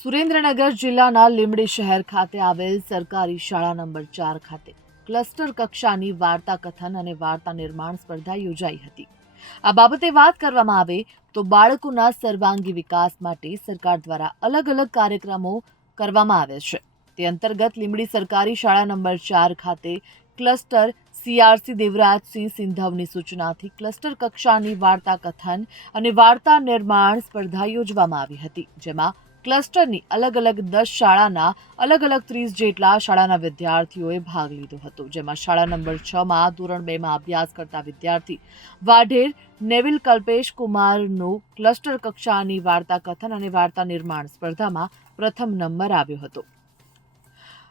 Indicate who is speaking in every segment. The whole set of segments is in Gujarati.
Speaker 1: સુરેન્દ્રનગર જિલ્લાના લીંબડી શહેર ખાતે આવેલ સરકારી શાળા નંબર ચાર ખાતે ક્લસ્ટર કક્ષાની વાર્તા કથન અને વાર્તા નિર્માણ સ્પર્ધા યોજાઈ હતી. આ બાબતે વાત કરવામાં આવે તો બાળકોના સર્વાંગી વિકાસ માટે સરકાર દ્વારા અલગ અલગ કાર્યક્રમો કરવામાં આવે છે. તે અંતર્ગત લીંબડી સરકારી શાળા નંબર ચાર ખાતે ક્લસ્ટર સીઆરસી દેવરાજસિંહ સિંધવની સૂચનાથી ક્લસ્ટર કક્ષાની વાર્તા કથન અને વાર્તા નિર્માણ સ્પર્ધા યોજવામાં આવી હતી, જેમાં ક્લસ્ટરની અલગ અલગ દસ શાળાના અલગ અલગ ત્રીસ જેટલા શાળાના વિદ્યાર્થીઓએ ભાગ લીધો હતો. જેમાં શાળા નંબર છ માં, ધોરણ બે માં અભ્યાસ કરતા વિદ્યાર્થી વાઢેર, નેવિલ કલ્પેશ કુમારનું ક્લસ્ટર કક્ષાની વાર્તા કથન અને વાર્તા નિર્માણ સ્પર્ધામાં પ્રથમ નંબર આવ્યો હતો.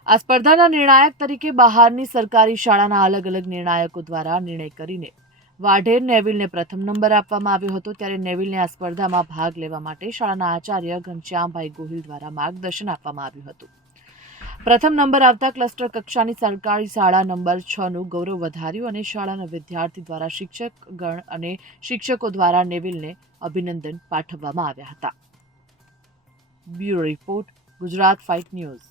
Speaker 1: આ સ્પર્ધાના નિર્ણાયક તરીકે બહારની સરકારી શાળાના અલગ અલગ નિર્ણાયકો દ્વારા નિર્ણય કરીને વાઢેર નેવિલને પ્રથમ નંબર આપવામાં આવ્યો હતો ત્યારે નેવિલને આ સ્પર્ધામાં ભાગ લેવા માટે શાળાના આચાર્ય ઘનશ્યામભાઈ ગોહિલ દ્વારા માર્ગદર્શન આપવામાં આવ્યું હતું. પ્રથમ નંબર આવતા ક્લસ્ટર કક્ષાની સરકારી શાળા નંબર છનું ગૌરવ વધાર્યું અને શાળાના વિદ્યાર્થી દ્વારા શિક્ષક ગણ અને શિક્ષકો દ્વારા નેવિલને અભિનંદન પાઠવવામાં આવ્યા હતા. Bureau report, Gujarat fight news.